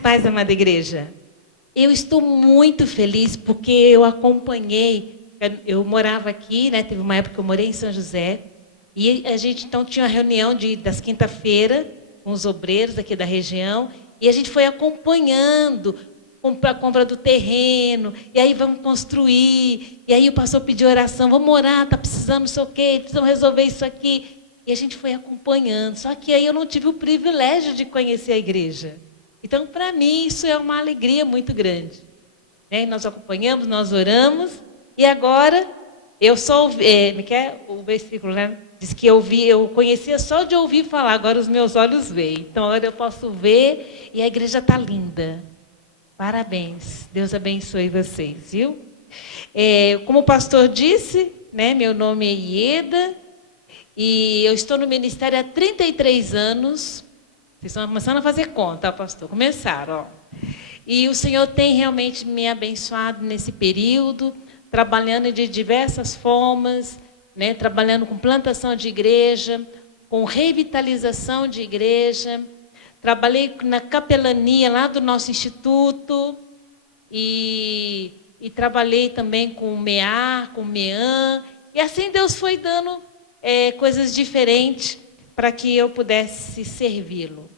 Paz, amada igreja. Eu estou muito feliz porque eu acompanhei, eu morava aqui, né? Teve uma época que eu morei em São José, e a gente então tinha uma reunião das quinta-feiras com os obreiros aqui da região, e a gente foi acompanhando a compra do terreno, e aí vamos construir, e aí o pastor pediu oração, vamos orar, está precisando não sei o quê, precisamos resolver isso aqui. E a gente foi acompanhando, só que aí eu não tive o privilégio de conhecer a igreja. Então, para mim, isso é uma alegria muito grande. Nós acompanhamos, nós oramos, e agora, eu só ouvi, o versículo, né? Diz que eu conhecia só de ouvir falar, agora os meus olhos veem. Então, agora eu posso ver, e a igreja está linda. Parabéns, Deus abençoe vocês, viu? Como o pastor disse, né, meu nome é Ieda, e eu estou no ministério há 33 anos. Vocês estão começando a fazer conta, pastor. Começaram, ó. E o Senhor tem realmente me abençoado nesse período, trabalhando de diversas formas, né? Trabalhando com plantação de igreja, com revitalização de igreja. Trabalhei na capelania lá do nosso instituto e trabalhei também com o MEAR, com o MEAN. E assim Deus foi dando coisas diferentes para que eu pudesse servi-lo.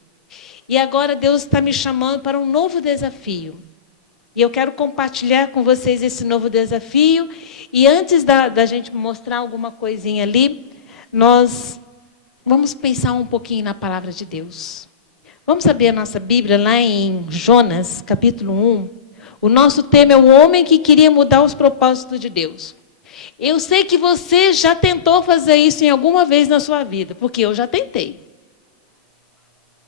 E agora Deus está me chamando para um novo desafio. E eu quero compartilhar com vocês esse novo desafio. E antes da gente mostrar alguma coisinha ali, nós vamos pensar um pouquinho na palavra de Deus. Vamos abrir a nossa Bíblia lá em Jonas, capítulo 1. O nosso tema é o homem que queria mudar os propósitos de Deus. Eu sei que você já tentou fazer isso em alguma vez na sua vida, porque eu já tentei.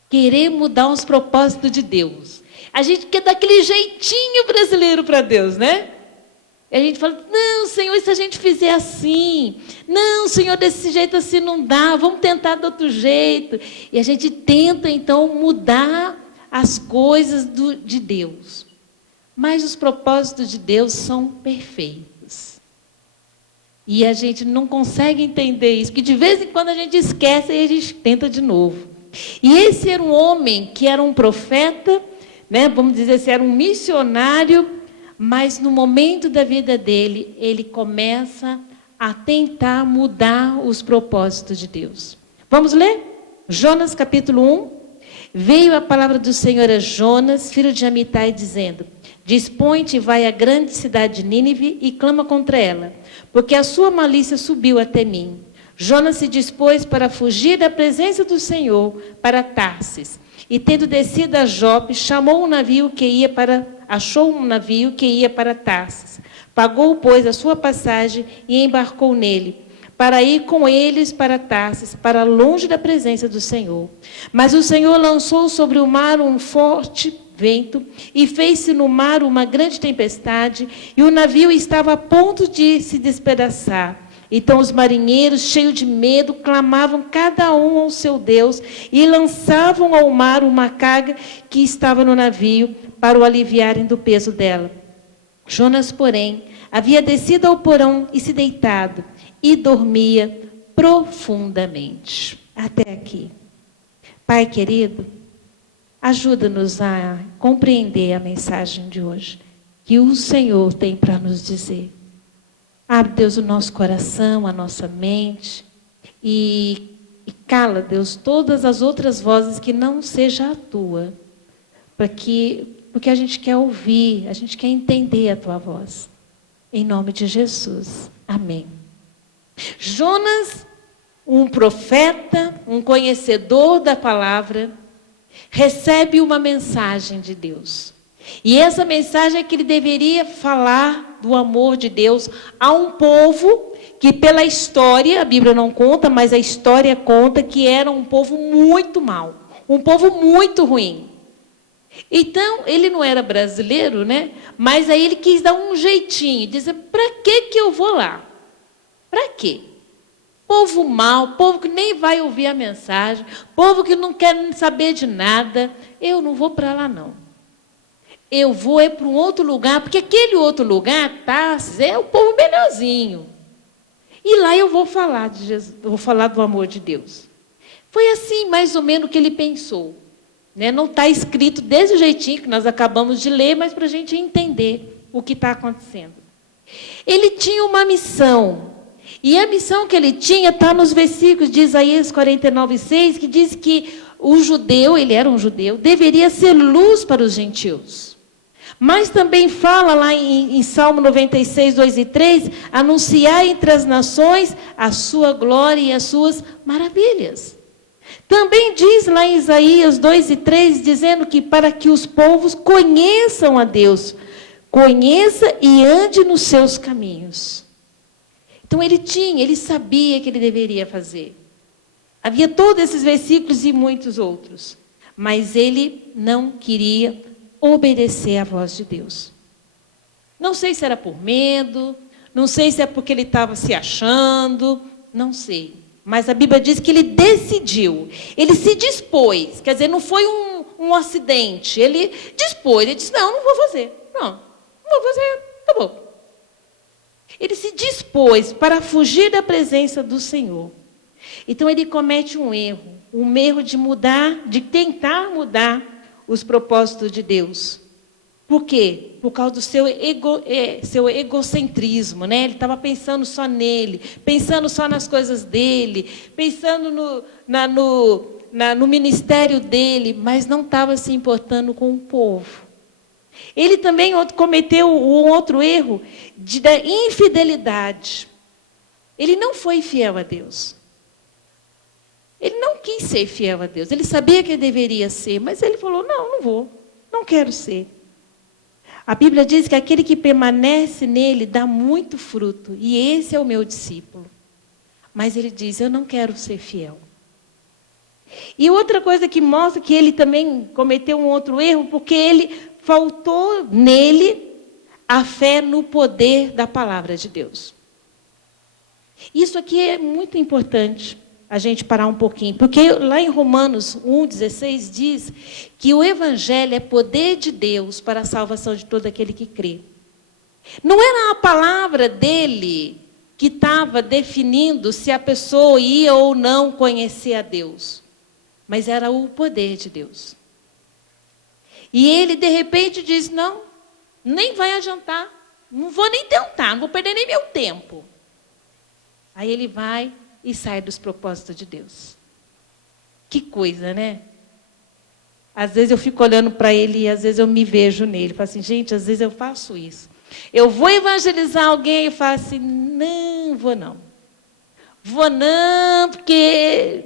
Querer mudar os propósitos de Deus. A gente quer dar aquele jeitinho brasileiro para Deus, né? E a gente fala, não, Senhor, e se a gente fizer assim? Não, Senhor, desse jeito assim não dá, vamos tentar de outro jeito. E a gente tenta, então, mudar as coisas de Deus. Mas os propósitos de Deus são perfeitos. E a gente não consegue entender isso, porque de vez em quando a gente esquece e a gente tenta de novo. E esse era um homem que era um profeta, né? Vamos dizer assim, era um missionário, mas no momento da vida dele, ele começa a tentar mudar os propósitos de Deus. Vamos ler? Jonas capítulo 1. Veio a palavra do Senhor a Jonas, filho de Amitai, dizendo: Dispõe-te e vai à grande cidade de Nínive e clama contra ela, porque a sua malícia subiu até mim. Jonas se dispôs para fugir da presença do Senhor para Tarsis. E tendo descido a Jope, achou um navio que ia para Tarsis. Pagou, pois, a sua passagem e embarcou nele, para ir com eles para Tarsis, para longe da presença do Senhor. Mas o Senhor lançou sobre o mar um forte vento, e fez-se no mar uma grande tempestade, e o navio estava a ponto de se despedaçar. Então os marinheiros, cheios de medo, clamavam cada um ao seu Deus, e lançavam ao mar uma carga que estava no navio, para o aliviarem do peso dela. Jonas, porém, havia descido ao porão e se deitado, e dormia profundamente. Até aqui. Pai querido, ajuda-nos a compreender a mensagem de hoje, que o Senhor tem para nos dizer. Abre, Deus, o nosso coração, a nossa mente, e cala, Deus, todas as outras vozes que não seja a tua, porque a gente quer ouvir, a gente quer entender a tua voz. Em nome de Jesus. Amém. Jonas, um profeta, um conhecedor da palavra, recebe uma mensagem de Deus. E essa mensagem é que ele deveria falar do amor de Deus a um povo que, pela história, a Bíblia não conta, mas a história conta que era um povo muito mau, um povo muito ruim. Então, ele não era brasileiro, né? Mas aí ele quis dar um jeitinho, dizer, para que eu vou lá? Para quê? Povo mau, povo que nem vai ouvir a mensagem, povo que não quer saber de nada, eu não vou para lá não. Eu vou para um outro lugar, porque aquele outro lugar, Tarsis, é o povo melhorzinho. E lá eu vou falar de Jesus, eu vou falar do amor de Deus. Foi assim, mais ou menos, que ele pensou. Né? Não está escrito desse jeitinho que nós acabamos de ler, mas para a gente entender o que está acontecendo. Ele tinha uma missão. E a missão que ele tinha está nos versículos de Isaías 49:6, que diz que o judeu, ele era um judeu, deveria ser luz para os gentios. Mas também fala lá em Salmo 96, 2 e 3, anunciar entre as nações a sua glória e as suas maravilhas. Também diz lá em Isaías 2 e 3, dizendo que para que os povos conheçam a Deus, conheça e ande nos seus caminhos. Então ele sabia que ele deveria fazer. Havia todos esses versículos e muitos outros. Mas ele não queria obedecer à voz de Deus. Não sei se era por medo, não sei se é porque ele estava se achando, não sei. Mas a Bíblia diz que ele decidiu, ele se dispôs, quer dizer, não foi um acidente, ele dispôs, ele disse, não vou fazer, não vou fazer, tá bom. Ele se dispôs para fugir da presença do Senhor. Então ele comete um erro de mudar, de tentar mudar os propósitos de Deus. Por quê? Por causa do seu egocentrismo, né? Ele estava pensando só nele, pensando só nas coisas dele, pensando no ministério dele, mas não estava se importando com o povo. Ele também cometeu um outro erro da infidelidade. Ele não foi fiel a Deus. Ele não quis ser fiel a Deus. Ele sabia que ele deveria ser, mas ele falou, não vou, não quero ser. A Bíblia diz que aquele que permanece nele dá muito fruto, e esse é o meu discípulo. Mas ele diz, eu não quero ser fiel. E outra coisa que mostra que ele também cometeu um outro erro, porque ele faltou nele a fé no poder da palavra de Deus. Isso aqui é muito importante a gente parar um pouquinho, porque lá em Romanos 1,16 diz que o Evangelho é poder de Deus para a salvação de todo aquele que crê. Não era a palavra dele que estava definindo se a pessoa ia ou não conhecer a Deus, mas era o poder de Deus. E ele, de repente, diz, não, nem vai adiantar, não vou nem tentar, não vou perder nem meu tempo. Aí ele vai e sai dos propósitos de Deus. Que coisa, né? Às vezes eu fico olhando para ele e às vezes eu me vejo nele. Falo assim, gente, às vezes eu faço isso. Eu vou evangelizar alguém e falo assim, não, vou não. Vou não, porque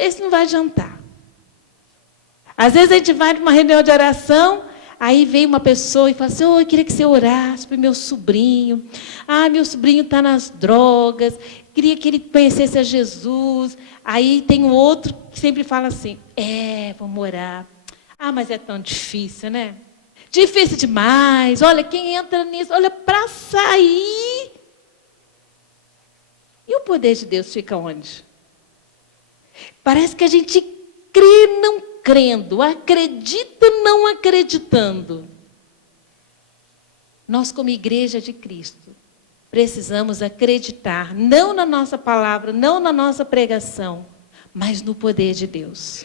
esse não vai adiantar. Às vezes a gente vai numa reunião de oração, aí vem uma pessoa e fala assim, eu queria que você orasse para o meu sobrinho. Meu sobrinho está nas drogas, queria que ele conhecesse a Jesus. Aí tem um outro que sempre fala assim, vamos orar. Mas é tão difícil, né? Difícil demais. Olha, quem entra nisso, olha, para sair. E o poder de Deus fica onde? Parece que a gente crê não crendo, acredita não acreditando. Nós, como igreja de Cristo, precisamos acreditar, não na nossa palavra, não na nossa pregação, mas no poder de Deus.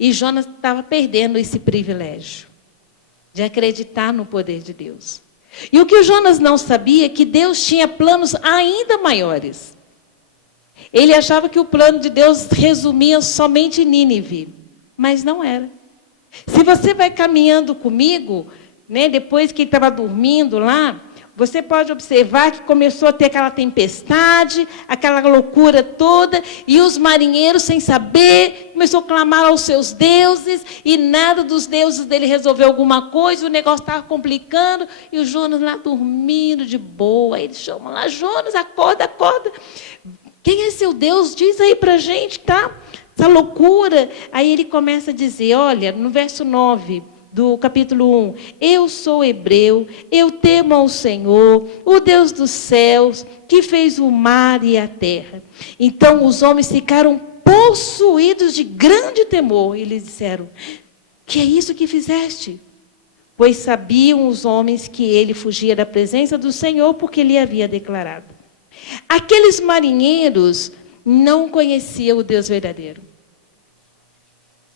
E Jonas estava perdendo esse privilégio de acreditar no poder de Deus. E o que o Jonas não sabia é que Deus tinha planos ainda maiores. Ele achava que o plano de Deus resumia somente em Nínive, mas não era. Se você vai caminhando comigo, né, depois que ele estava dormindo lá, você pode observar que começou a ter aquela tempestade, aquela loucura toda, e os marinheiros, sem saber, começou a clamar aos seus deuses, e nada dos deuses dele resolveu alguma coisa, o negócio estava complicando, e o Jonas lá dormindo de boa. Aí eles chamam lá, Jonas, acorda, acorda. Quem é seu Deus? Diz aí para a gente, tá? Essa loucura. Aí ele começa a dizer, olha, no verso 9 do capítulo 1, eu sou hebreu, eu temo ao Senhor, o Deus dos céus, que fez o mar e a terra. Então os homens ficaram possuídos de grande temor, e eles disseram, que é isso que fizeste? Pois sabiam os homens que ele fugia da presença do Senhor, porque ele havia declarado. Aqueles marinheiros não conheciam o Deus verdadeiro.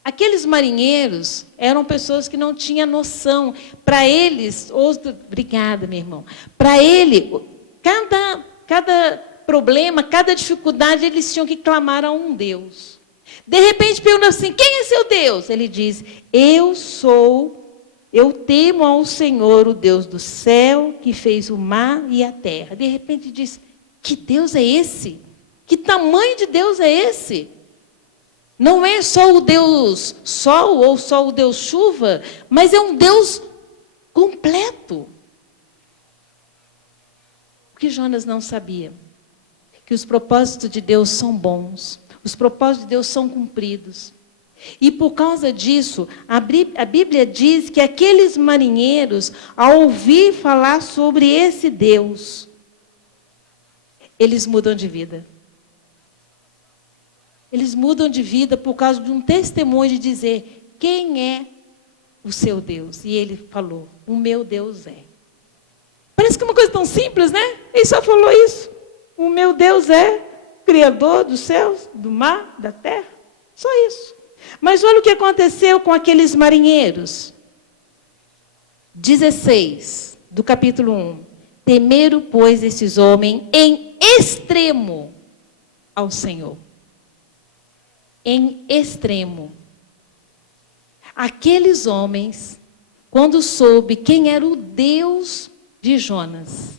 Aqueles marinheiros eram pessoas que não tinham noção. Para eles, obrigada, meu irmão. Para ele, cada problema, cada dificuldade, eles tinham que clamar a um Deus. De repente perguntam assim: quem é seu Deus? Ele diz: eu temo ao Senhor, o Deus do céu, que fez o mar e a terra. De repente diz: que Deus é esse? Que tamanho de Deus é esse? Não é só o Deus sol ou só o Deus chuva, mas é um Deus completo. O que Jonas não sabia? Que os propósitos de Deus são bons, os propósitos de Deus são cumpridos. E por causa disso, a Bíblia diz que aqueles marinheiros, ao ouvir falar sobre esse Deus, eles mudam de vida. Eles mudam de vida por causa de um testemunho de dizer: quem é o seu Deus? E ele falou: o meu Deus é. Parece que é uma coisa tão simples, né? Ele só falou isso. O meu Deus é Criador dos céus, do mar, da terra. Só isso. Mas olha o que aconteceu com aqueles marinheiros. 16, do capítulo 1. Temeram, pois, esses homens em extremo ao Senhor. Em extremo. Aqueles homens, quando soube quem era o Deus de Jonas,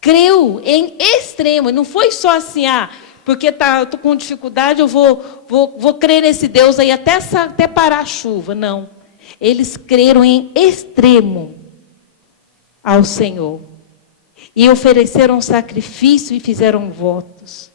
creu em extremo. Não foi só assim: porque eu estou com dificuldade, eu vou crer nesse Deus aí até parar a chuva. Não. Eles creram em extremo ao Senhor. E ofereceram sacrifício e fizeram votos.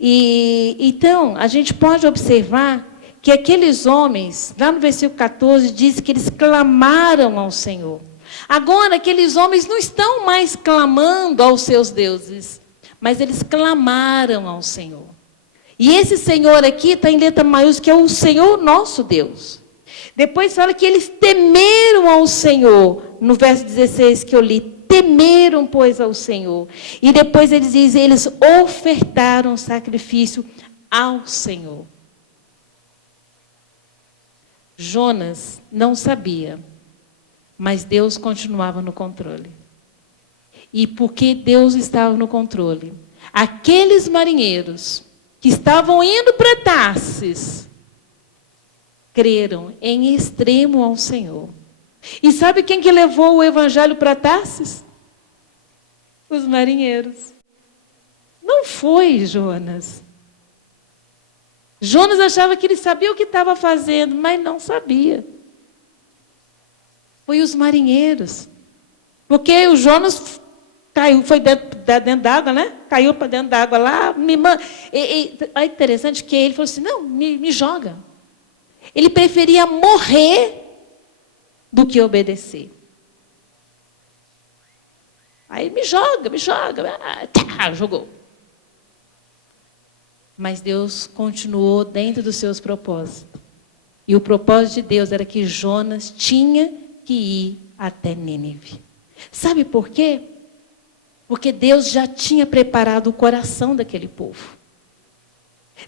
E então, a gente pode observar que aqueles homens, lá no versículo 14, diz que eles clamaram ao Senhor. Agora, aqueles homens não estão mais clamando aos seus deuses, mas eles clamaram ao Senhor. E esse Senhor aqui está em letra maiúscula, que é o Senhor nosso Deus. Depois fala que eles temeram ao Senhor, no verso 16 que eu li. Temeram, pois, ao Senhor. E depois eles dizem: eles ofertaram sacrifício ao Senhor. Jonas não sabia, mas Deus continuava no controle. E porque Deus estava no controle, aqueles marinheiros que estavam indo para Tarsis creram em extremo ao Senhor. E sabe quem que levou o evangelho para Tarsis? Os marinheiros. Não foi Jonas. Jonas achava que ele sabia o que estava fazendo, mas não sabia. Foi os marinheiros. Porque o Jonas caiu, foi dentro d'água, né? Caiu para dentro d'água lá. É interessante que ele falou assim: não, me joga. Ele preferia morrer do que obedecer. Aí me joga. Jogou. Mas Deus continuou dentro dos seus propósitos. E o propósito de Deus era que Jonas tinha que ir até Nínive. Sabe por quê? Porque Deus já tinha preparado o coração daquele povo.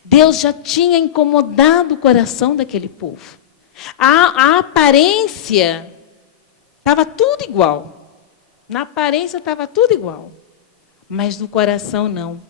Deus já tinha incomodado o coração daquele povo. A aparência estava tudo igual. Na aparência estava tudo igual. Mas no coração não.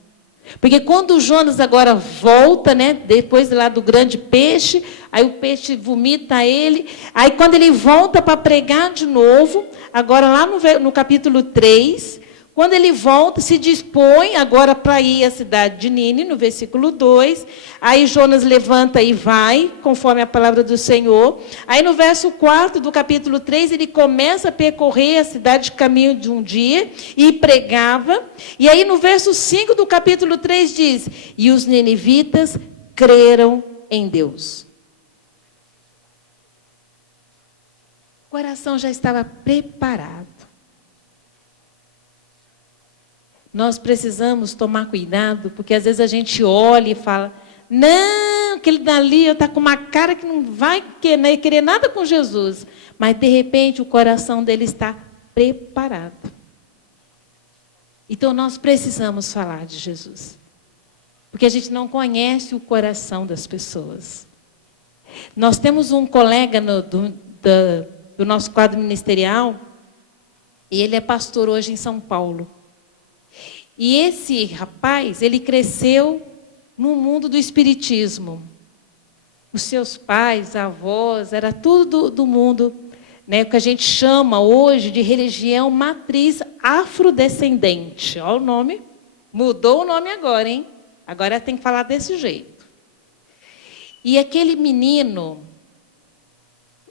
Porque quando o Jonas agora volta, né, depois lá do grande peixe, aí o peixe vomita ele, aí quando ele volta para pregar de novo, agora lá no capítulo 3, quando ele volta, se dispõe agora para ir à cidade de Nínive, no versículo 2, aí Jonas levanta e vai, conforme a palavra do Senhor. Aí no verso 4 do capítulo 3, ele começa a percorrer a cidade de caminho de um dia e pregava. E aí no verso 5 do capítulo 3 diz: e os ninivitas creram em Deus. O coração já estava preparado. Nós precisamos tomar cuidado, porque às vezes a gente olha e fala: não, aquele dali está com uma cara que não vai querer nada com Jesus. Mas, de repente, o coração dele está preparado. Então, nós precisamos falar de Jesus. Porque a gente não conhece o coração das pessoas. Nós temos um colega do nosso quadro ministerial, e ele é pastor hoje em São Paulo. E esse rapaz, ele cresceu no mundo do espiritismo. Os seus pais, avós, era tudo do mundo, né, o que a gente chama hoje de religião matriz afrodescendente. Olha o nome. Mudou o nome agora, hein? Agora tem que falar desse jeito. E aquele menino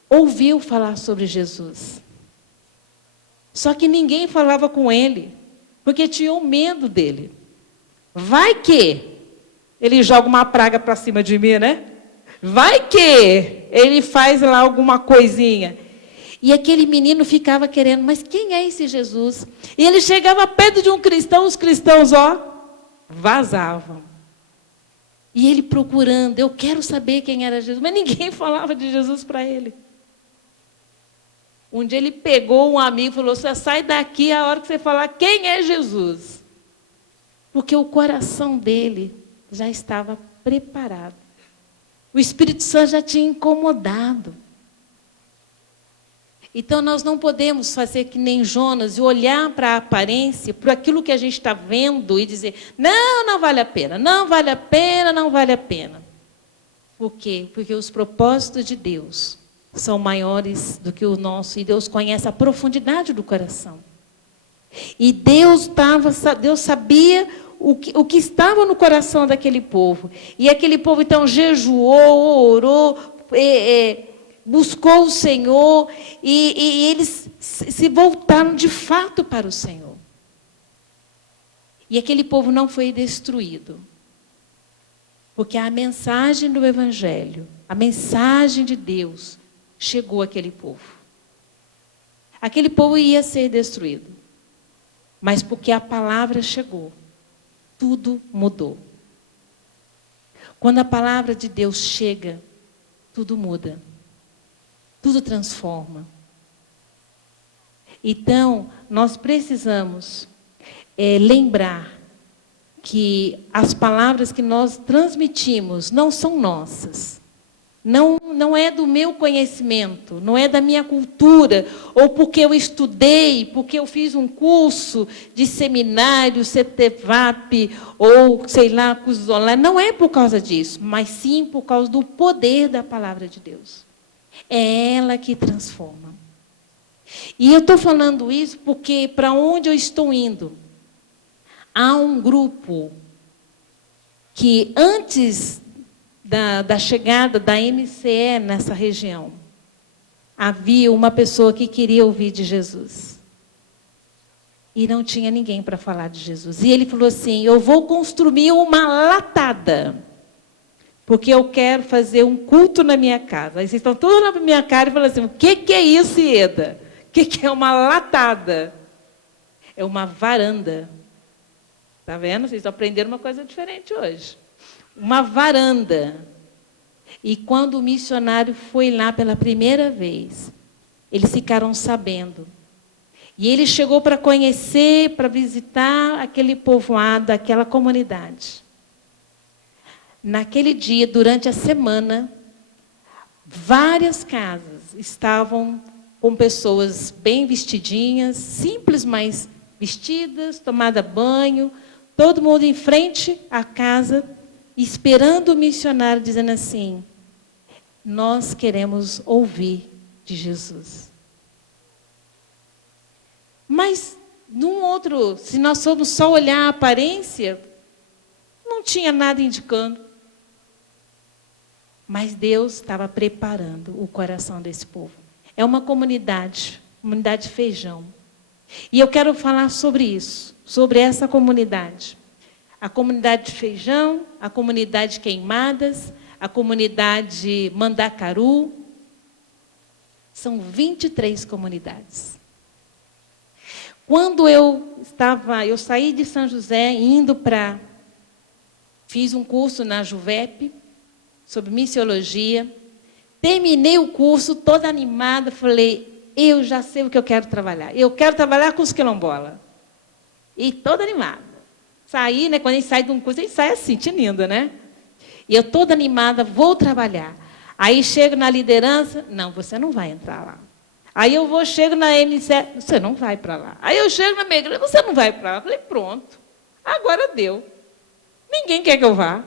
ouviu falar sobre Jesus. Só que ninguém falava com ele, porque tinham medo dele. Vai que ele joga uma praga para cima de mim, né? Vai que ele faz lá alguma coisinha. E aquele menino ficava querendo, mas quem é esse Jesus? E ele chegava perto de um cristão, os cristãos, vazavam. E ele procurando, eu quero saber quem era Jesus, mas ninguém falava de Jesus para ele. Um dia ele pegou um amigo e falou, você sai daqui a hora que você falar quem é Jesus. Porque o coração dele já estava preparado. O Espírito Santo já tinha incomodado. Então, nós não podemos fazer que nem Jonas e olhar para a aparência, para aquilo que a gente está vendo e dizer, não, não vale a pena, não vale a pena, não vale a pena. Por quê? Porque os propósitos de Deus são maiores do que o nosso, e Deus conhece a profundidade do coração. E Deus sabia o que estava no coração daquele povo. E aquele povo, então, jejuou, orou, buscou o Senhor, e eles se voltaram de fato para o Senhor. E aquele povo não foi destruído. Porque a mensagem do Evangelho, a mensagem de Deus, chegou àquele povo. Aquele povo ia ser destruído. Mas porque a palavra chegou, tudo mudou. Quando a palavra de Deus chega, tudo muda. Tudo transforma. Então, nós precisamos lembrar que as palavras que nós transmitimos não são nossas. Não é do meu conhecimento, não é da minha cultura, ou porque eu estudei, porque eu fiz um curso de seminário, CTVAP, ou sei lá, cursos online. Não é por causa disso, mas sim por causa do poder da palavra de Deus. É ela que transforma. E eu estou falando isso porque para onde eu estou indo? Há um grupo que antes da chegada da MCE nessa região, havia uma pessoa que queria ouvir de Jesus. E não tinha ninguém para falar de Jesus. E ele falou assim, eu vou construir uma latada, porque eu quero fazer um culto na minha casa. Aí vocês estão todos na minha cara e falam assim, o que é isso, Ieda? O que é uma latada? É uma varanda. Está vendo? Vocês aprenderam uma coisa diferente hoje. Uma varanda. E quando o missionário foi lá pela primeira vez, eles ficaram sabendo. E ele chegou para conhecer, para visitar aquele povoado, aquela comunidade. Naquele dia, durante a semana, várias casas estavam com pessoas bem vestidinhas, simples, mas vestidas, tomada banho, todo mundo em frente à casa, esperando o missionário, dizendo assim, nós queremos ouvir de Jesus. Mas, se nós formos só olhar a aparência, não tinha nada indicando. Mas Deus estava preparando o coração desse povo. É uma comunidade Feijão. E eu quero falar sobre isso, sobre essa comunidade. A comunidade Feijão, a comunidade Queimadas, a comunidade Mandacaru. São 23 comunidades. Quando eu saí de São José, fiz um curso na Juvep, sobre missiologia. Terminei o curso, toda animada, falei, eu já sei o que eu quero trabalhar. Eu quero trabalhar com os quilombolas. E toda animada. Saí, né? Quando a gente sai de um curso, a gente sai assim, tinindo, né? E eu toda animada, vou trabalhar. Aí chego na liderança, não, você não vai entrar lá. Aí chego na MC, você não vai para lá. Aí eu chego na minha igreja, você não vai para lá. Eu falei, pronto, agora deu. Ninguém quer que eu vá.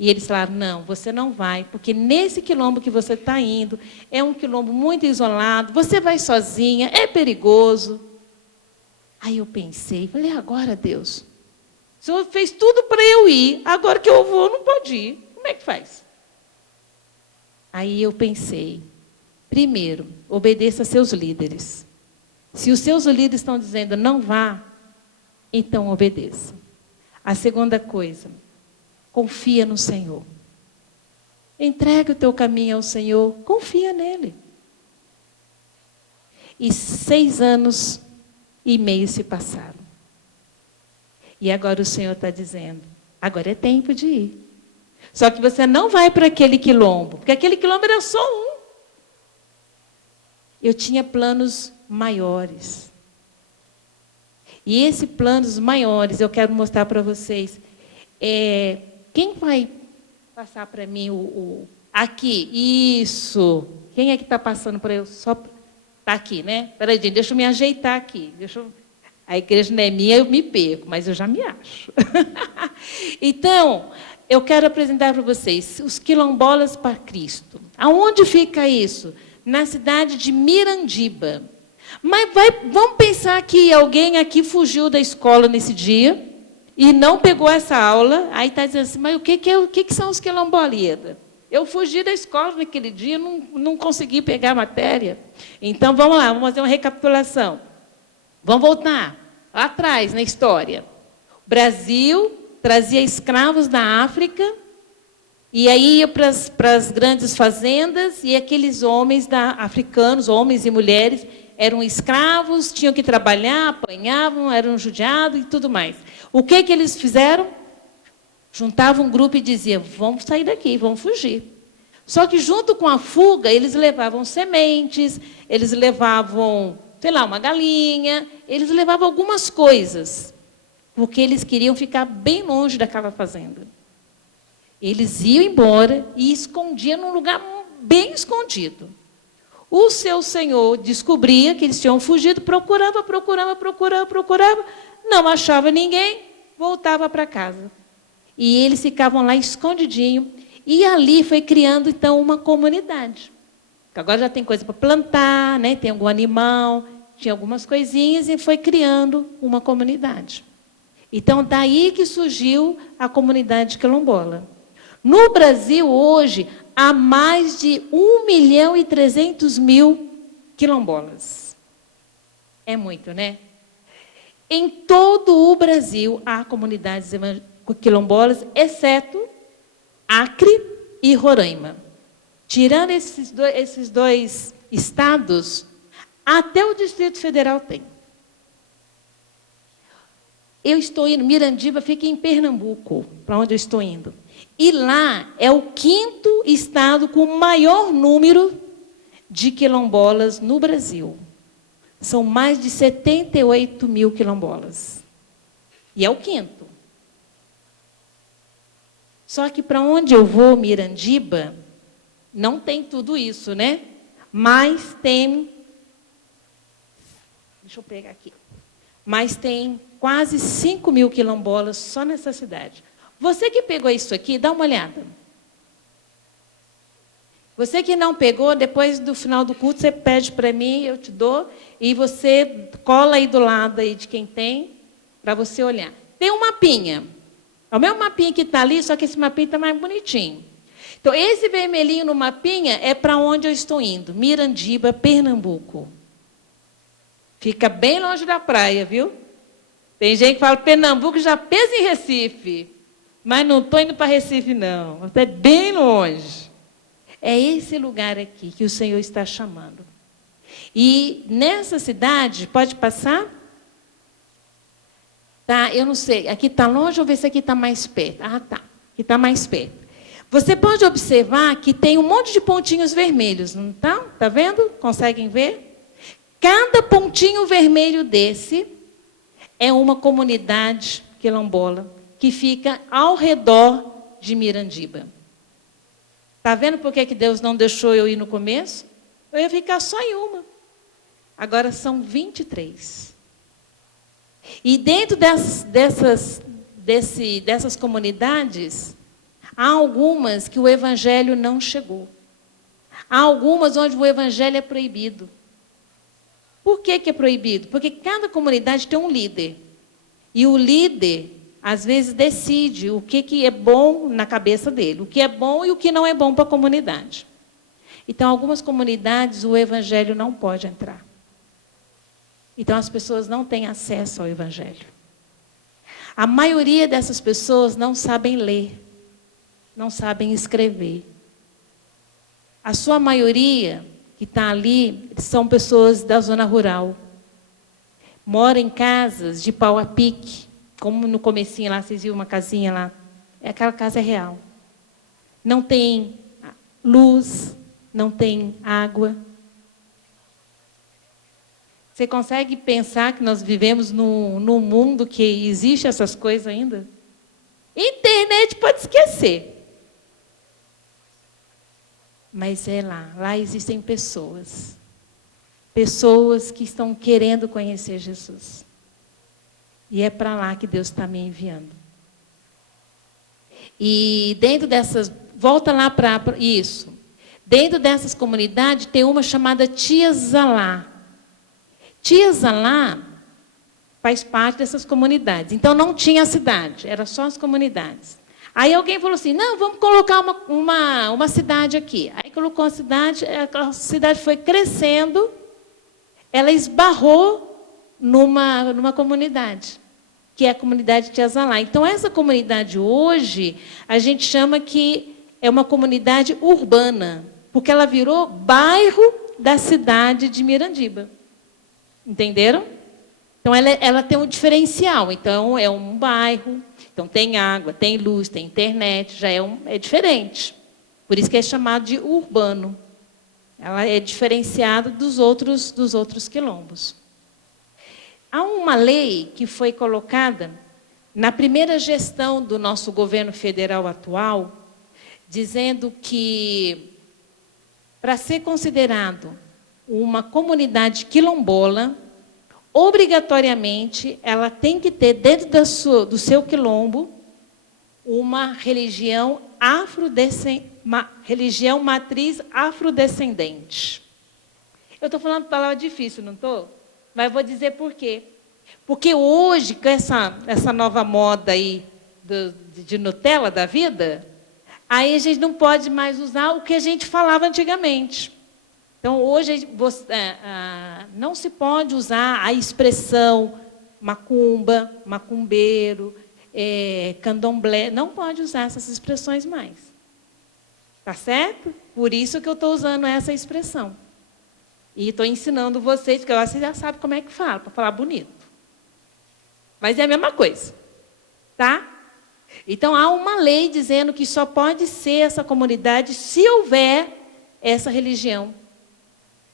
E eles falaram, não, você não vai, porque nesse quilombo que você está indo, é um quilombo muito isolado, você vai sozinha, é perigoso. Aí eu pensei, falei, agora Deus, o Senhor fez tudo para eu ir, agora que eu vou, não pode ir. Como é que faz? Aí eu pensei, primeiro, obedeça a seus líderes. Se os seus líderes estão dizendo não vá, então obedeça. A segunda coisa, confia no Senhor. Entrega o teu caminho ao Senhor, confia nele. E 6 anos e meio se passaram. E agora o Senhor está dizendo, agora é tempo de ir. Só que você não vai para aquele quilombo, porque aquele quilombo era só um. Eu tinha planos maiores. E esses planos maiores, eu quero mostrar para vocês. Quem vai passar para mim aqui? Isso. Quem é que está passando para eu? Só está aqui, né? Espera aí, deixa eu me ajeitar aqui. A igreja não é minha, eu me perco, mas eu já me acho. Então, eu quero apresentar para vocês os quilombolas para Cristo. Aonde fica isso? Na cidade de Mirandiba. Mas vamos pensar que alguém aqui fugiu da escola nesse dia e não pegou essa aula. Aí está dizendo assim, mas o que são os quilombolas? Eu fugi da escola naquele dia, não consegui pegar a matéria. Então, vamos lá, vamos fazer uma recapitulação. Vamos voltar lá atrás na história. O Brasil trazia escravos da África, e aí ia para as grandes fazendas, e aqueles homens africanos, homens e mulheres, eram escravos, tinham que trabalhar, apanhavam, eram judiados e tudo mais. O que eles fizeram? Juntavam um grupo e diziam, vamos sair daqui, vamos fugir. Só que junto com a fuga, eles levavam sementes, eles levavam, sei lá, uma galinha, eles levavam algumas coisas, porque eles queriam ficar bem longe daquela fazenda. Eles iam embora e escondiam num lugar bem escondido. O seu senhor descobria que eles tinham fugido, procurava, não achava ninguém, voltava para casa. E eles ficavam lá escondidinho, e ali foi criando, então, uma comunidade. Agora já tem coisa para plantar, né? Tem algum animal, tinha algumas coisinhas, e foi criando uma comunidade. Então, daí que surgiu a comunidade quilombola. No Brasil, hoje, há mais de 1.300.000 quilombolas. É muito, né? Em todo o Brasil, há comunidades quilombolas, exceto Acre e Roraima. Tirando esses dois estados, até o Distrito Federal tem. Eu estou indo, Mirandiba fica em Pernambuco, para onde eu estou indo. E lá é o 5º estado com o maior número de quilombolas no Brasil. São mais de 78.000 quilombolas. E é o 5º. Só que para onde eu vou, Mirandiba, não tem tudo isso, né? Mas tem... Deixa eu pegar aqui. Mas tem quase 5.000 quilombolas só nessa cidade. Você que pegou isso aqui, dá uma olhada. Você que não pegou, depois do final do culto, você pede para mim, eu te dou, e você cola aí do lado aí de quem tem, para você olhar. Tem um mapinha. É o mesmo mapinha que está ali, só que esse mapinha está mais bonitinho. Então, esse vermelhinho no mapinha é para onde eu estou indo. Mirandiba, Pernambuco. Fica bem longe da praia, viu? Tem gente que fala, Pernambuco já pensa em Recife. Mas não estou indo para Recife, não. Até bem longe. É esse lugar aqui que o Senhor está chamando. E nessa cidade, pode passar? Tá, eu não sei. Aqui está longe ou ver se aqui está mais perto? Ah, tá. Aqui está mais perto. Você pode observar que tem um monte de pontinhos vermelhos, não está? Está vendo? Conseguem ver? Cada pontinho vermelho desse é uma comunidade quilombola que fica ao redor de Mirandiba. Está vendo por que Deus não deixou eu ir no começo? Eu ia ficar só em uma. Agora são 23. E dentro dessas comunidades, há algumas que o evangelho não chegou. Há algumas onde o evangelho é proibido. Por que é proibido? Porque cada comunidade tem um líder. E o líder, às vezes, decide o que é bom na cabeça dele, o que é bom e o que não é bom para a comunidade. Então, algumas comunidades, o evangelho não pode entrar. Então, as pessoas não têm acesso ao evangelho. A maioria dessas pessoas não sabem ler, não sabem escrever. A sua maioria que está ali são pessoas da zona rural. Moram em casas de pau a pique, como no comecinho lá, vocês viram uma casinha lá. Aquela casa é real. Não tem luz, não tem água. Você consegue pensar que nós vivemos num mundo que existe essas coisas ainda? Internet pode esquecer. Mas é lá. Lá existem pessoas. Pessoas que estão querendo conhecer Jesus. E é para lá que Deus está me enviando. E dentro dessas... Volta lá para isso. Dentro dessas comunidades tem uma chamada Tia Zalá. Tia Zalá faz parte dessas comunidades. Então não tinha a cidade, era só as comunidades. Aí alguém falou assim, não, vamos colocar uma cidade aqui. Aí colocou a cidade foi crescendo, ela esbarrou numa comunidade, que é a comunidade Tia Zalá. Então essa comunidade hoje, a gente chama que é uma comunidade urbana, porque ela virou bairro da cidade de Mirandiba. Entenderam? Então, ela tem um diferencial. Então, é um bairro, então tem água, tem luz, tem internet, já é diferente. Por isso que é chamado de urbano. Ela é diferenciada dos outros quilombos. Há uma lei que foi colocada na primeira gestão do nosso governo federal atual, dizendo que, para ser considerado uma comunidade quilombola, obrigatoriamente, ela tem que ter, dentro do seu quilombo, uma religião religião matriz afrodescendente. Eu estou falando palavra difícil, não estou? Mas vou dizer por quê. Porque hoje, com essa nova moda aí de Nutella da vida, aí a gente não pode mais usar o que a gente falava antigamente. Então, hoje, não se pode usar a expressão macumba, macumbeiro, candomblé. Não pode usar essas expressões mais. Tá certo? Por isso que eu estou usando essa expressão. E estou ensinando vocês, porque agora vocês já sabem como é que fala, para falar bonito. Mas é a mesma coisa. Tá? Então, há uma lei dizendo que só pode ser essa comunidade se houver essa religião.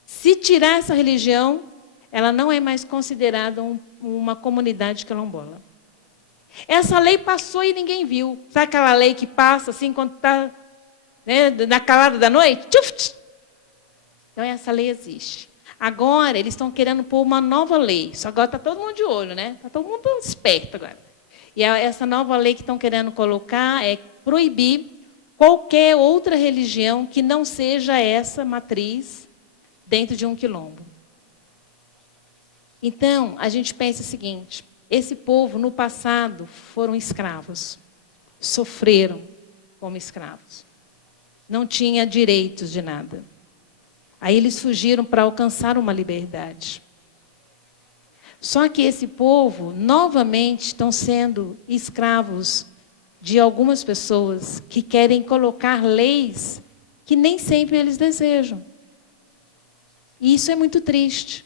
Se tirar essa religião, ela não é mais considerada uma comunidade quilombola. Essa lei passou e ninguém viu. Sabe aquela lei que passa assim, quando está na calada da noite? Tchuf! Então, essa lei existe. Agora, eles estão querendo pôr uma nova lei. Só agora está todo mundo de olho, né? Está todo mundo esperto agora. E essa nova lei que estão querendo colocar é proibir qualquer outra religião que não seja essa matriz dentro de um quilombo. Então, a gente pensa o seguinte, esse povo, no passado, foram escravos. Sofreram como escravos. Não tinha direitos de nada. Aí eles fugiram para alcançar uma liberdade. Só que esse povo, novamente, estão sendo escravos de algumas pessoas que querem colocar leis que nem sempre eles desejam. E isso é muito triste.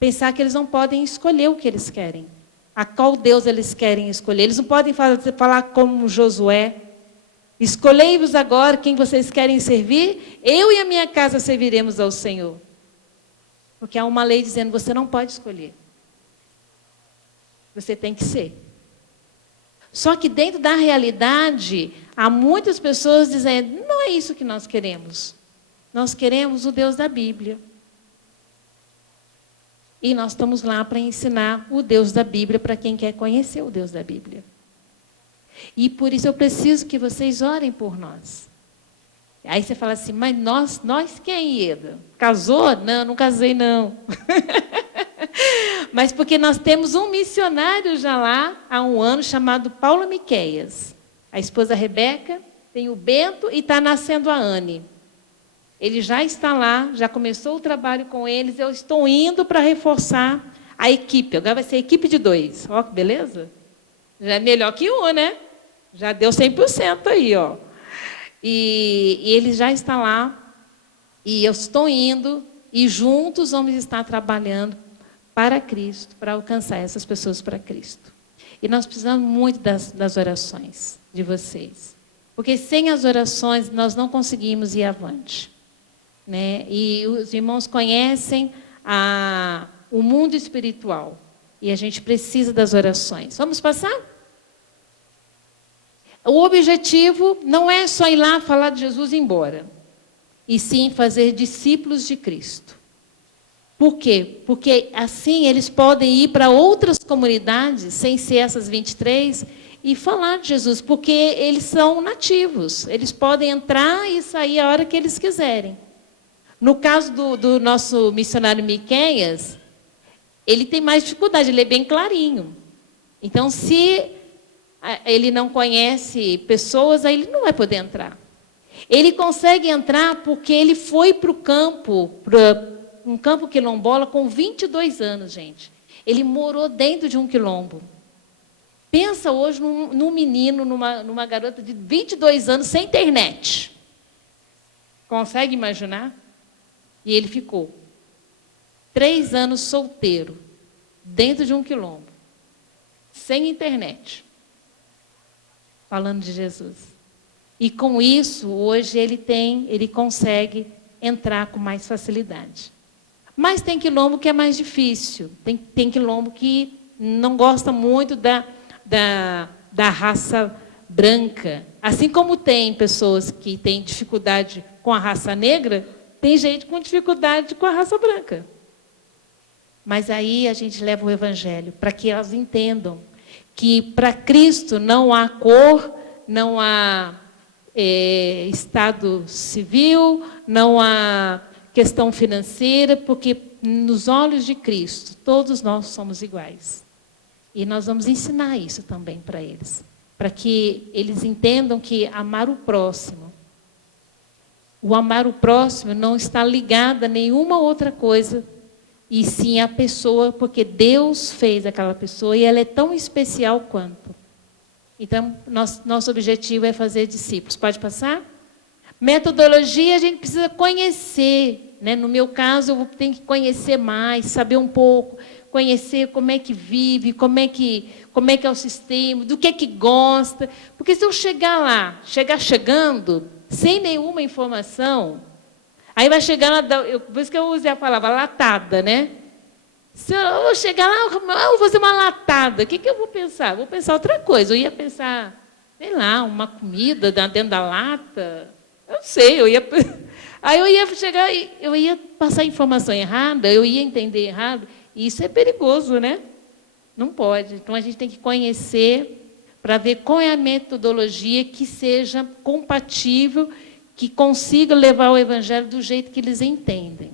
Pensar que eles não podem escolher o que eles querem. A qual Deus eles querem escolher. Eles não podem falar como Josué. Escolhei-vos agora quem vocês querem servir. Eu e a minha casa serviremos ao Senhor. Porque há uma lei dizendo, você não pode escolher. Você tem que ser. Só que dentro da realidade, há muitas pessoas dizendo, não é isso que nós queremos. Nós queremos o Deus da Bíblia. E nós estamos lá para ensinar o Deus da Bíblia para quem quer conhecer o Deus da Bíblia. E por isso eu preciso que vocês orem por nós. Aí você fala assim, mas nós quem, Ieda? Casou? Não, não casei não. Mas porque nós temos um missionário já lá há um ano chamado Paulo Miqueias. A esposa Rebeca, tem o Bento e está nascendo a Anne. Ele já está lá, já começou o trabalho com eles. Eu estou indo para reforçar a equipe. Agora vai ser equipe de 2. Ó, que beleza. Já é melhor que um, né? Já deu 100% aí, ó. E ele já está lá. E eu estou indo. E juntos vamos estar trabalhando para Cristo, para alcançar essas pessoas para Cristo. E nós precisamos muito das orações de vocês. Porque sem as orações nós não conseguimos ir avante. Né? E os irmãos conhecem o mundo espiritual. E a gente precisa das orações. Vamos passar? O objetivo não é só ir lá falar de Jesus e ir embora. E sim fazer discípulos de Cristo. Por quê? Porque assim eles podem ir para outras comunidades, sem ser essas 23, e falar de Jesus. Porque eles são nativos. Eles podem entrar e sair a hora que eles quiserem. No caso do nosso missionário Miqueias, ele tem mais dificuldade, ele é bem clarinho. Então, se ele não conhece pessoas, aí ele não vai poder entrar. Ele consegue entrar porque ele foi para o campo, para um campo quilombola, com 22 anos, gente. Ele morou dentro de um quilombo. Pensa hoje num menino, numa garota de 22 anos, sem internet. Consegue imaginar? E ele ficou 3 anos solteiro, dentro de um quilombo, sem internet, falando de Jesus. E com isso, hoje ele consegue entrar com mais facilidade. Mas tem quilombo que é mais difícil. Tem quilombo que não gosta muito da raça branca. Assim como tem pessoas que têm dificuldade com a raça negra, tem gente com dificuldade com a raça branca. Mas aí a gente leva o evangelho para que elas entendam que para Cristo não há cor, não há estado civil, não há questão financeira, porque nos olhos de Cristo todos nós somos iguais. E nós vamos ensinar isso também para eles, para que eles entendam que amar o próximo, o amar o próximo não está ligado a nenhuma outra coisa, e sim a pessoa, porque Deus fez aquela pessoa e ela é tão especial quanto. Então, nosso objetivo é fazer discípulos. Pode passar? Metodologia a gente precisa conhecer. Né? No meu caso, eu tenho que conhecer mais, saber um pouco, conhecer como é que vive, como é que é o sistema, do que gosta. Porque se eu chegar chegando, sem nenhuma informação, aí vai chegar lá, por isso que eu usei a palavra latada, né? Se eu chegar lá, eu vou fazer uma latada, o que eu vou pensar? Vou pensar outra coisa, eu ia pensar, sei lá, uma comida dentro da lata, eu não sei, aí eu ia chegar, eu ia passar informação errada, eu ia entender errado, e isso é perigoso, né? Não pode. Então, a gente tem que conhecer para ver qual é a metodologia que seja compatível, que consiga levar o evangelho do jeito que eles entendem.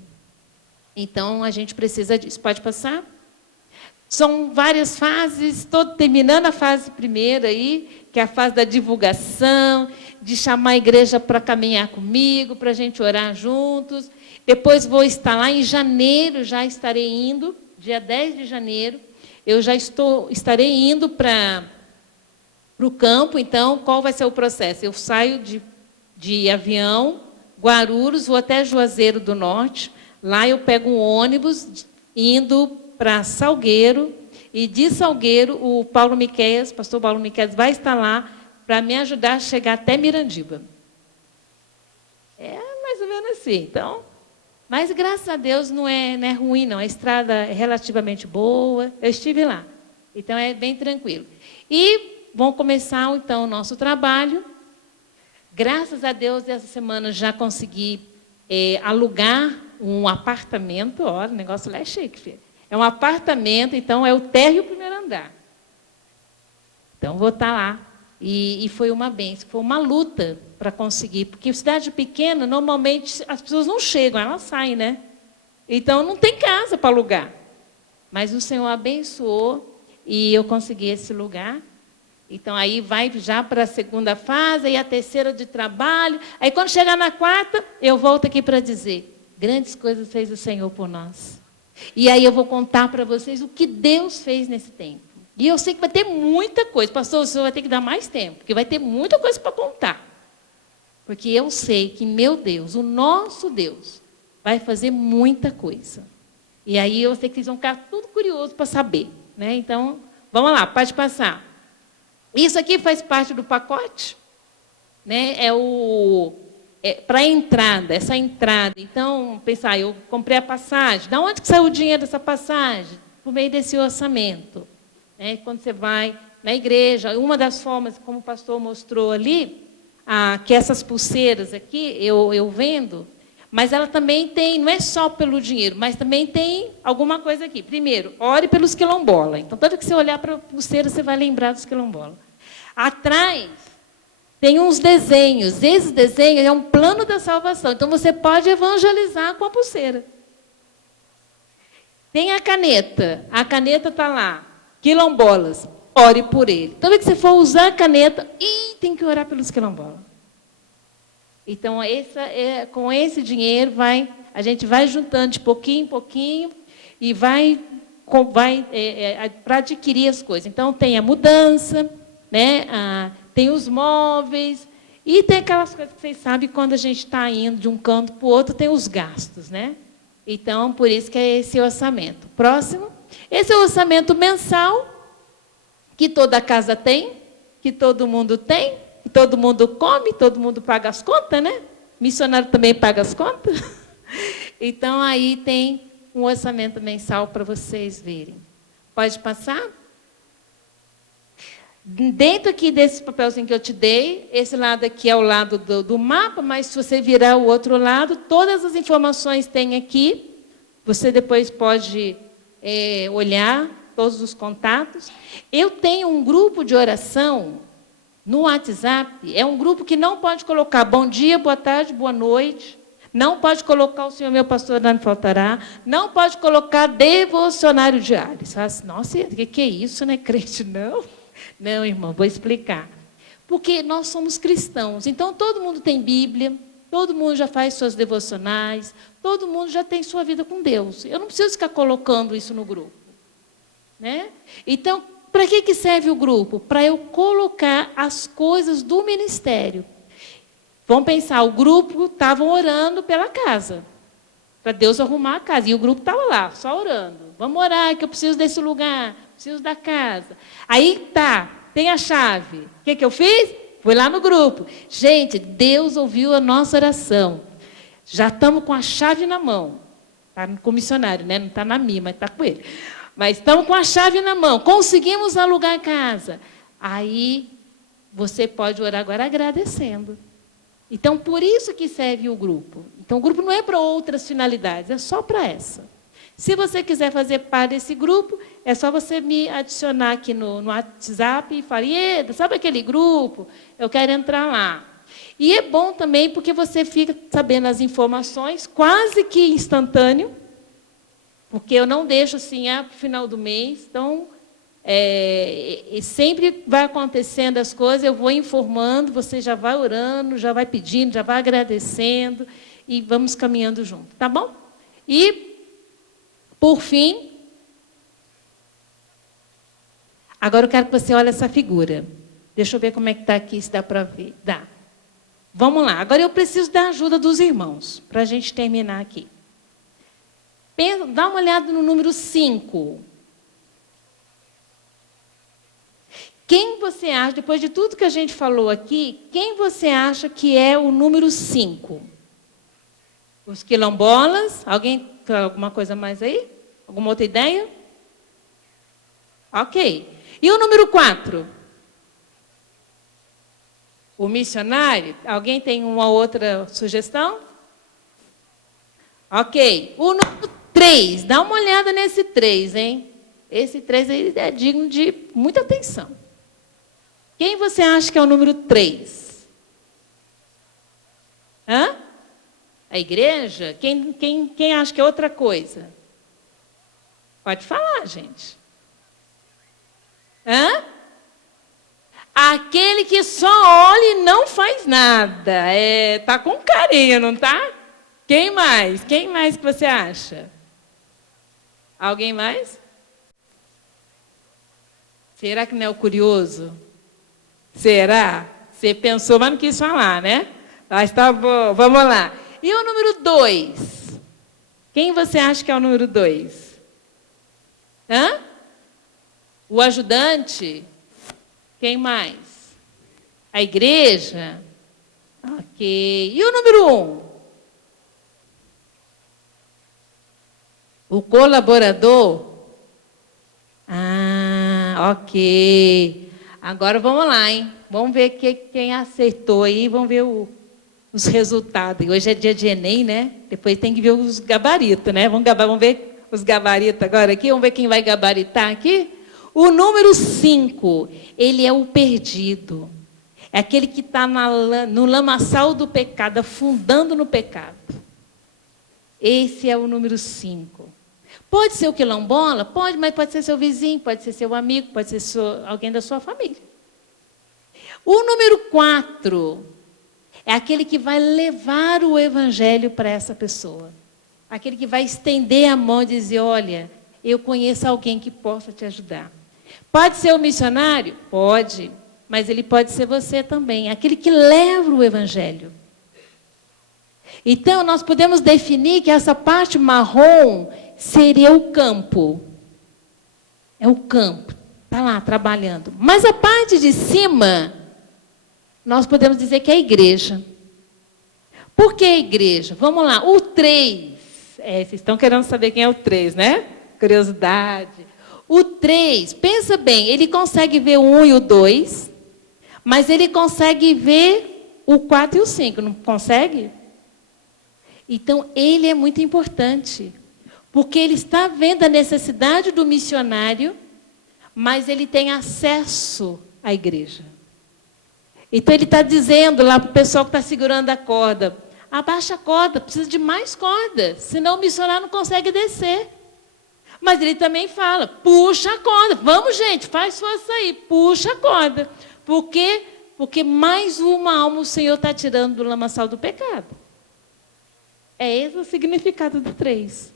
Então, a gente precisa disso. Pode passar? São várias fases, estou terminando a fase primeira aí, que é a fase da divulgação, de chamar a igreja para caminhar comigo, para a gente orar juntos. Depois vou estar lá em janeiro, já estarei indo, dia 10 de janeiro, eu já estarei indo para o campo. Então, qual vai ser o processo? Eu saio de avião, Guarulhos, vou até Juazeiro do Norte, lá eu pego um ônibus indo para Salgueiro, e de Salgueiro o pastor Paulo Miqueias vai estar lá para me ajudar a chegar até Mirandiba. É mais ou menos assim. Então, mas graças a Deus não é ruim, não. A estrada é relativamente boa, eu estive lá. Então é bem tranquilo. E vamos começar, então, o nosso trabalho. Graças a Deus, essa semana já consegui alugar um apartamento. Olha, o negócio lá é chique, filho. É um apartamento, então é o térreo e o primeiro andar. Então, vou estar lá. E foi uma bênção, foi uma luta para conseguir. Porque cidade pequena, normalmente, as pessoas não chegam, elas saem, né? Então, não tem casa para alugar. Mas o Senhor abençoou e eu consegui esse lugar. Então, aí vai já para a segunda fase, aí a terceira de trabalho. Aí, quando chegar na quarta, eu volto aqui para dizer, grandes coisas fez o Senhor por nós. E aí eu vou contar para vocês o que Deus fez nesse tempo. E eu sei que vai ter muita coisa. Pastor, o senhor vai ter que dar mais tempo, porque vai ter muita coisa para contar. Porque eu sei que meu Deus, o nosso Deus, vai fazer muita coisa. E aí eu sei que vocês vão ficar tudo curiosos para saber. Né? Então, vamos lá, pode passar. Isso aqui faz parte do pacote. Né? Para a entrada, essa entrada. Então, pensar, eu comprei a passagem. De onde que saiu o dinheiro dessa passagem? Por meio desse orçamento. Né? Quando você vai na igreja, uma das formas, como o pastor mostrou ali, que essas pulseiras aqui, eu vendo, mas ela também tem, não é só pelo dinheiro, mas também tem alguma coisa aqui. Primeiro, ore pelos quilombolas. Então, toda vez que você olhar para a pulseira, você vai lembrar dos quilombolas. Atrás, tem uns desenhos. Esses desenhos é um plano da salvação. Então, você pode evangelizar com a pulseira. Tem a caneta. A caneta está lá. Quilombolas, ore por ele. Toda vez que você for usar a caneta, tem que orar pelos quilombolas. Então, com esse dinheiro, a gente vai juntando de pouquinho em pouquinho e vai para adquirir as coisas. Então, tem a mudança, né? Tem os móveis, e tem aquelas coisas que vocês sabem, quando a gente está indo de um canto para o outro, tem os gastos. Né? Então, por isso que é esse orçamento. Próximo. Esse é o orçamento mensal, que toda casa tem, que todo mundo tem, que todo mundo come, todo mundo paga as contas, né? Missionário também paga as contas. Então, aí tem um orçamento mensal para vocês verem. Pode passar? Dentro aqui desse papelzinho que eu te dei, esse lado aqui é o lado do mapa, mas se você virar o outro lado, todas as informações tem aqui. Você depois pode olhar todos os contatos. Eu tenho um grupo de oração no WhatsApp. É um grupo que não pode colocar bom dia, boa tarde, boa noite. Não pode colocar o Senhor meu pastor não me faltará. Não pode colocar devocionário diário. Você fala assim, nossa, o que é isso, né, crente? Não. Não, irmão, vou explicar. Porque nós somos cristãos. Então, todo mundo tem Bíblia. Todo mundo já faz suas devocionais. Todo mundo já tem sua vida com Deus. Eu não preciso ficar colocando isso no grupo. Né? Então, para que serve o grupo? Para eu colocar as coisas do ministério. Vamos pensar, o grupo estava orando pela casa. Para Deus arrumar a casa. E o grupo estava lá, só orando. Vamos orar, que eu preciso desse lugar. Preciso da casa. Aí tem a chave. O que eu fiz? Fui lá no grupo. Gente, Deus ouviu a nossa oração. Já estamos com a chave na mão. Está no comissionário, né? Não está na minha, mas está com ele. Mas estamos com a chave na mão. Conseguimos alugar a casa. Aí você pode orar agora agradecendo. Então, por isso que serve o grupo. Então, o grupo não é para outras finalidades, é só para essa. Se você quiser fazer parte desse grupo, é só você me adicionar aqui no WhatsApp e falar, Ieda, sabe aquele grupo? Eu quero entrar lá. E é bom também porque você fica sabendo as informações quase que instantâneo, porque eu não deixo assim, para o final do mês. Então, sempre vai acontecendo as coisas, eu vou informando, você já vai orando, já vai pedindo, já vai agradecendo, e vamos caminhando junto, tá bom? E, por fim, agora eu quero que você olhe essa figura. Deixa eu ver como é que está aqui, se dá para ver. Dá. Vamos lá. Agora eu preciso da ajuda dos irmãos, para a gente terminar aqui. Dá uma olhada no número 5. Quem você acha, depois de tudo que a gente falou aqui, quem você acha que é o número 5? Os quilombolas? Alguém tem alguma coisa mais aí? Alguma outra ideia? Ok. E o número 4? O missionário? Alguém tem uma outra sugestão? Ok. O número 3. Dá uma olhada nesse 3, hein? Esse 3 aí é digno de muita atenção. Quem você acha que é o número 3? Hã? A igreja? Quem acha que é outra coisa? Pode falar, gente. Hã? Aquele que só olha e não faz nada. Tá com carinho, não tá? Quem mais? Quem mais que você acha? Alguém mais? Será que não é o curioso? Será? Você pensou, mas não quis falar, né? Mas tá bom, vamos lá. E o número 2? Quem você acha que é o número 2? Hã? O ajudante? Quem mais? A igreja? Ok. E o número 1? O colaborador? Ok. Agora vamos lá, hein? Vamos ver quem acertou aí, vamos ver os resultados. Hoje é dia de Enem, né? Depois tem que ver os gabaritos, né? Vamos ver os gabaritos agora aqui, vamos ver quem vai gabaritar aqui. O número 5, ele é o perdido. É aquele que está no lamaçal do pecado, afundando no pecado. Esse é o número 5. Pode ser o quilombola? Pode, mas pode ser seu vizinho, pode ser seu amigo, pode ser alguém da sua família. O número 4 é aquele que vai levar o evangelho para essa pessoa. Aquele que vai estender a mão e dizer, olha, eu conheço alguém que possa te ajudar. Pode ser o missionário? Pode, mas ele pode ser você também. Aquele que leva o evangelho. Então, nós podemos definir que essa parte marrom seria o campo. É o campo. Está lá, trabalhando. Mas a parte de cima, nós podemos dizer que é a igreja. Por que a igreja? Vamos lá. O 3. Vocês estão querendo saber quem é o 3, né? Curiosidade. O 3, pensa bem, ele consegue ver o 1 e o 2, mas ele consegue ver o 4 e o 5, não consegue? Então, ele é muito importante, porque ele está vendo a necessidade do missionário, mas ele tem acesso à igreja. Então, ele está dizendo lá para o pessoal que está segurando a corda, abaixa a corda, precisa de mais corda, senão o missionário não consegue descer. Mas ele também fala, puxa a corda, vamos gente, faz força aí, puxa a corda. Por quê? Porque mais uma alma o Senhor está tirando do lamaçal do pecado. É esse o significado do 3.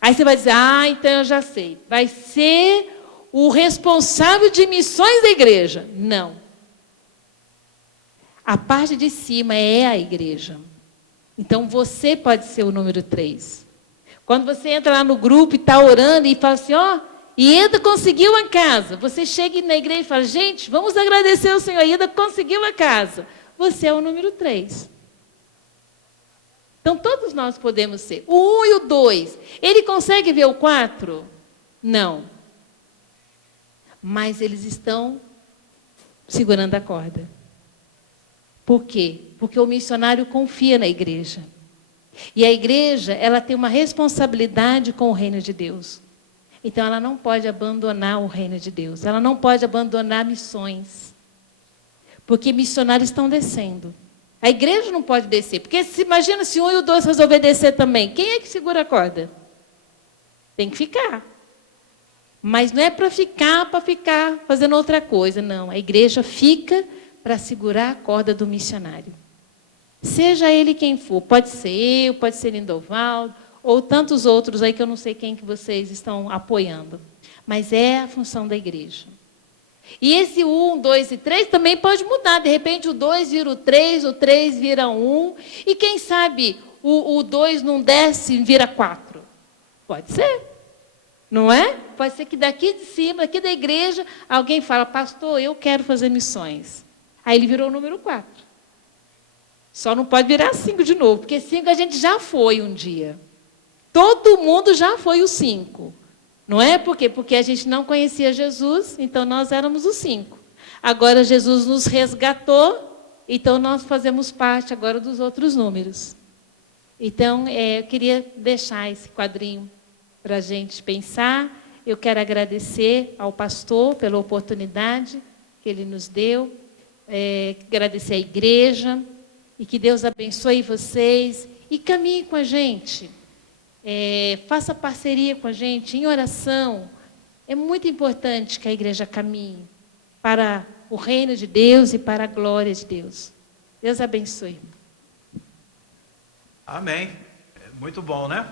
Aí você vai dizer, então eu já sei. Vai ser o responsável de missões da igreja. Não. A parte de cima é a igreja. Então você pode ser o número 3. Quando você entra lá no grupo e está orando e fala assim, Ieda conseguiu a casa. Você chega na igreja e fala, gente, vamos agradecer ao Senhor, Ieda conseguiu a casa. Você é o número 3. Então, todos nós podemos ser. O 1 e o 2. Ele consegue ver o 4? Não. Mas eles estão segurando a corda. Por quê? Porque o missionário confia na igreja. E a igreja, ela tem uma responsabilidade com o reino de Deus. Então, ela não pode abandonar o reino de Deus. Ela não pode abandonar missões. Porque missionários estão descendo. A igreja não pode descer. Porque imagina se 1 e o 2 resolver descer também. Quem é que segura a corda? Tem que ficar. Mas não é para ficar fazendo outra coisa. Não, a igreja fica para segurar a corda do missionário. Seja ele quem for, pode ser eu, pode ser Lindovaldo, ou tantos outros aí que eu não sei quem que vocês estão apoiando. Mas é a função da igreja. E esse 1, 2 e 3 também pode mudar. De repente o 2 vira o 3 vira 1. E quem sabe o 2 não desce e vira 4. Pode ser. Não é? Pode ser que daqui de cima, aqui da igreja, alguém fala, pastor, eu quero fazer missões. Aí ele virou o número 4. Só não pode virar 5 de novo, porque 5 a gente já foi um dia. Todo mundo já foi o 5. Não é? Por quê? Porque a gente não conhecia Jesus, então nós éramos os 5. Agora Jesus nos resgatou então nós fazemos parte agora dos outros números. Então, eu queria deixar esse quadrinho para a gente pensar. Eu quero agradecer ao pastor pela oportunidade que ele nos deu, agradecer à igreja, e que Deus abençoe vocês, e caminhe com a gente, faça parceria com a gente em oração. É muito importante que a igreja caminhe para o reino de Deus e para a glória de Deus. Deus abençoe. Amém. Muito bom, né?